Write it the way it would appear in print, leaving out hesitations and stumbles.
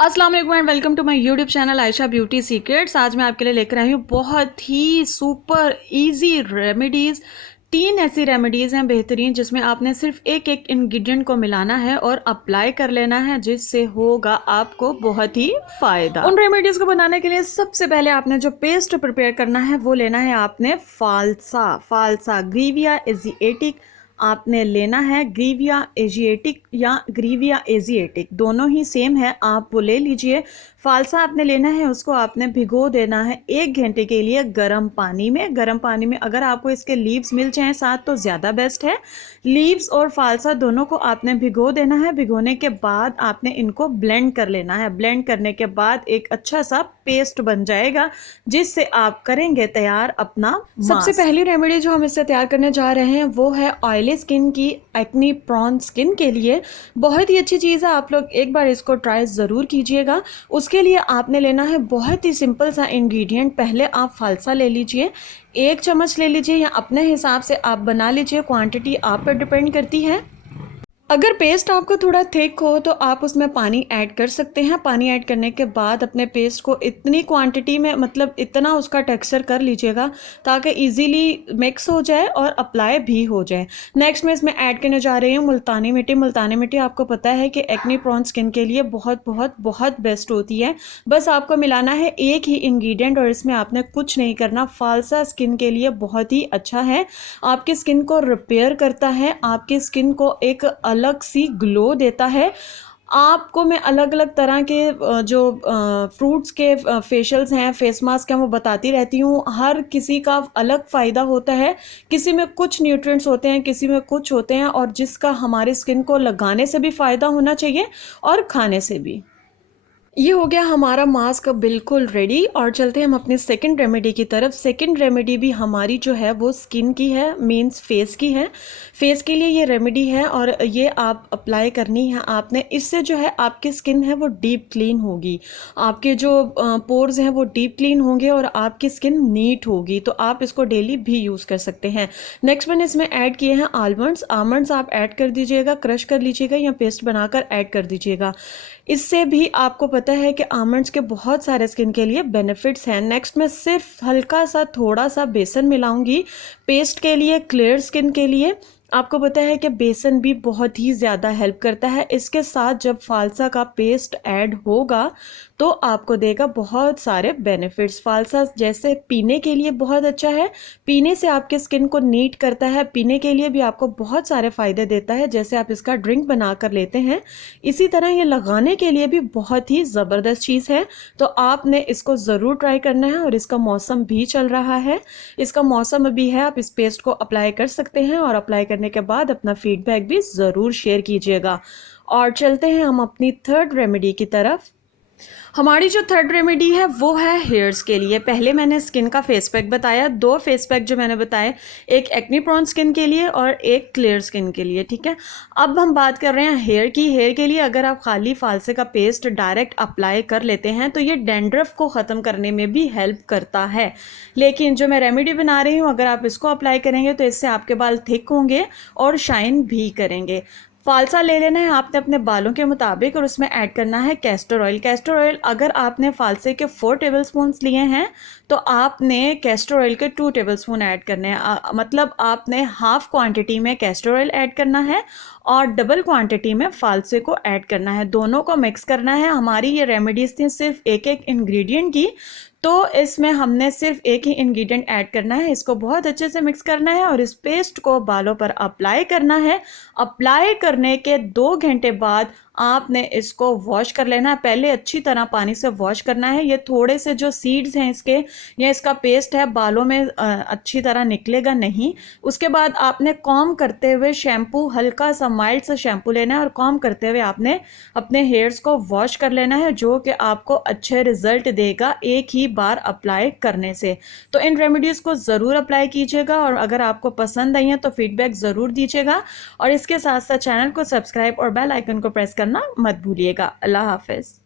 अस्सलाम वालेकुम and welcome to my YouTube channel Ayesha beauty secrets. आज मैं आपके लिए लेकर आई हूँ बहुत ही सुपर इजी रेमेडीज़। 3 ऐसी रेमेडीज़ हैं बेहतरीन जिसमें आपने सिर्फ एक एक इंग्रेडिएंट को मिलाना है और अप्लाई कर लेना है, जिससे होगा आपको बहुत ही फ़ायदा। उन रेमेडीज़ को बनाने के लिए सबसे पहले आपने जो पेस्ट प्रिपेयर करना है वो लेना है आपने फालसा ग्रीविया एजिएटिक आपने लेना है। ग्रीविया एशिएटिक या ग्रीविया एजिएटिक दोनों ही सेम है, आप वो ले लीजिए। फालसा आपने लेना है, उसको आपने भिगो देना है 1 घंटे के लिए गर्म पानी में। गर्म पानी में अगर आपको इसके लीव्स मिल जाएं साथ तो ज़्यादा बेस्ट है। लीव्स और फालसा दोनों को आपने भिगो देना है। भिगोने के बाद आपने इनको ब्लेंड कर लेना है। ब्लेंड करने के बाद एक अच्छा सा पेस्ट बन जाएगा, जिससे आप करेंगे तैयार अपना सबसे पहली रेमेडी जो हम इससे तैयार करने जा रहे हैं वो है ऑयली स्किन की, एक्नी प्रोन स्किन के लिए बहुत ही अच्छी चीज़ है। आप लोग एक बार इसको ट्राई ज़रूर कीजिएगा। उसके लिए आपने लेना है बहुत ही सिंपल सा इंग्रेडिएंट। पहले आप फालसा ले लीजिए, 1 चम्मच ले लीजिए या अपने हिसाब से आप बना लीजिए, क्वांटिटी आप पर डिपेंड करती है। अगर पेस्ट आपको थोड़ा थिक हो तो आप उसमें पानी ऐड कर सकते हैं। पानी ऐड करने के बाद अपने पेस्ट को इतनी क्वांटिटी में, मतलब इतना उसका टेक्सचर कर लीजिएगा ताकि इजीली मिक्स हो जाए और अप्लाई भी हो जाए। नेक्स्ट मैं इसमें ऐड करने जा रही हूँ मुल्तानी मिट्टी। मुल्तानी मिट्टी आपको पता है कि एक्नी प्रोन स्किन के लिए बहुत बहुत बहुत बेस्ट होती है। बस आपको मिलाना है एक ही इंग्रेडिएंट और इसमें आपने कुछ नहीं करना। फालसा स्किन के लिए बहुत ही अच्छा है, आपकी स्किन को रिपेयर करता है, आपकी स्किन को एक अलग सी ग्लो देता है। आपको मैं अलग अलग तरह के जो फ्रूट्स के फेशियल्स हैं, फेस मास्क हैं, वो बताती रहती हूँ। हर किसी का अलग फ़ायदा होता है, किसी में कुछ न्यूट्रिएंट्स होते हैं, किसी में कुछ होते हैं, और जिसका हमारी स्किन को लगाने से भी फ़ायदा होना चाहिए और खाने से भी। ये हो गया हमारा मास्क बिल्कुल रेडी, और चलते हैं हम अपनी सेकंड रेमेडी की तरफ। सेकंड रेमेडी भी हमारी जो है वो स्किन की है, मींस फेस की है। फेस के लिए ये रेमेडी है और ये आप अप्लाई करनी है आपने। इससे जो है आपकी स्किन है वो डीप क्लीन होगी, आपके जो पोर्स हैं वो डीप क्लीन होंगे और आपकी स्किन नीट होगी। तो आप इसको डेली भी यूज़ कर सकते हैं। नेक्स्ट मैंने इसमें ऐड किए हैं आलमंड्स। आलमंड्स आप ऐड कर दीजिएगा, क्रश कर लीजिएगा या पेस्ट बनाकर ऐड कर दीजिएगा। इससे भी आपको पता है कि आमंड्स के बहुत सारे स्किन के लिए बेनिफिट्स हैं। नेक्स्ट मैं सिर्फ हल्का सा थोड़ा सा बेसन मिलाऊंगी पेस्ट के लिए, क्लियर स्किन के लिए। आपको पता है कि बेसन भी बहुत ही ज़्यादा हेल्प करता है। इसके साथ जब फालसा का पेस्ट ऐड होगा तो आपको देगा बहुत सारे बेनिफिट्स। फालसा जैसे पीने के लिए बहुत अच्छा है, पीने से आपके स्किन को नीट करता है, पीने के लिए भी आपको बहुत सारे फ़ायदे देता है, जैसे आप इसका ड्रिंक बना कर लेते हैं। इसी तरह ये लगाने के लिए भी बहुत ही ज़बरदस्त चीज़ है। तो आपने इसको ज़रूर ट्राई करना है, और इसका मौसम भी चल रहा है, इसका मौसम अभी है। आप इस पेस्ट को अप्लाई कर सकते हैं और अप्लाई करने के बाद अपना फीडबैक भी ज़रूर शेयर कीजिएगा। और चलते हैं हम अपनी थर्ड रेमेडी की तरफ। हमारी जो थर्ड रेमेडी है वो है हेयर्स के लिए। पहले मैंने स्किन का फेस पैक बताया, 2 फेस पैक जो मैंने बताए, एक एक्नी प्रोन स्किन के लिए और एक क्लियर स्किन के लिए, ठीक है। अब हम बात कर रहे हैं हेयर की। हेयर के लिए अगर आप खाली फालसे का पेस्ट डायरेक्ट अप्लाई कर लेते हैं तो ये डैंड्रफ को ख़त्म करने में भी हेल्प करता है। लेकिन जो मैं रेमेडी बना रही हूँ, अगर आप इसको अप्लाई करेंगे तो इससे आपके बाल थिक होंगे और शाइन भी करेंगे। फालसा ले लेना है आपने अपने बालों के मुताबिक और उसमें ऐड करना है कैस्टर ऑयल। कैस्टर ऑयल अगर आपने फालसे के 4 टेबलस्पून लिए हैं तो आपने कैस्टर ऑयल के 2 टेबलस्पून ऐड करने हैं। मतलब आपने हाफ क्वांटिटी में कैस्टर ऑयल ऐड करना है और डबल क्वांटिटी में फालसे को ऐड करना है। दोनों को मिक्स करना है। हमारी ये रेमेडीज़ थी सिर्फ एक एक इंग्रेडिएंट की, तो इसमें हमने सिर्फ एक ही इंग्रेडिएंट ऐड करना है। इसको बहुत अच्छे से मिक्स करना है और इस पेस्ट को बालों पर अप्लाई करना है। अप्लाई करने के 2 घंटे बाद आपने इसको वॉश कर लेना है। पहले अच्छी तरह पानी से वॉश करना है। ये थोड़े से जो सीड्स हैं इसके, या इसका पेस्ट है, बालों में अच्छी तरह निकलेगा नहीं। उसके बाद आपने कॉम्ब करते हुए शैम्पू, हल्का सा माइल्ड सा शैम्पू लेना है और कॉम्ब करते हुए आपने अपने हेयर्स को वॉश कर लेना है, जो कि आपको अच्छे रिजल्ट देगा एक ही बार अप्लाई करने से। तो इन रेमेडीज़ को ज़रूर अप्लाई कीजिएगा और अगर आपको पसंद आई हैं तो फीडबैक ज़रूर दीजिएगा। और इसके साथ साथ चैनल को सब्सक्राइब और बेल आइकन को प्रेस करना मत भूलिएगा। अल्लाह हाफ़िज़।